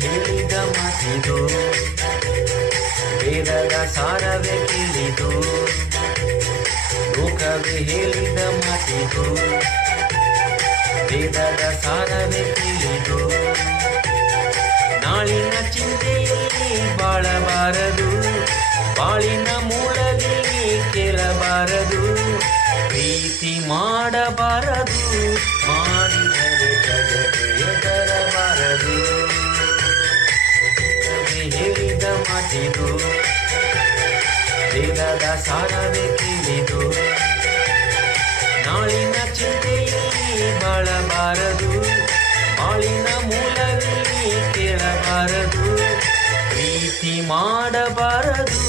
ಹೇಳಿದ ಮಾತಿದು, ವೇದದ ಸಾರವೇ ಕೇಳಿದು. ಲೋಕವೇ ಹೇಳಿದ ಮಾತಿದು, ವೇದದ ಸಾರವೇ ಕೇಳಿದು. ನಾಳಿನ ಚಿಂತೆಯಲ್ಲಿ ಬಾಳಬಾರದು, ಬಾಳಿನ ಮೂಲದಲ್ಲಿ ಕೇಳಬಾರದು. ಪ್ರೀತಿ ಮಾಡಬಾರದು, ಮಾಡಿದರೆ ಜಗಕ್ಕೆ ತರಬಾರದು. ಹೇಳಿದ ಮಾತಿದು, ವೇದದ ಸಾರವೇ ಕೇಳಿದು. ನಾಳಿನ ಚಿಂತೆಯಲ್ಲಿ ಬಾಳಬಾರದು, ಬಾಳಿನ ಮೂಲದಲ್ಲಿ ಕೇಳಬಾರದು. ಪ್ರೀತಿ ಮಾಡಬಾರದು,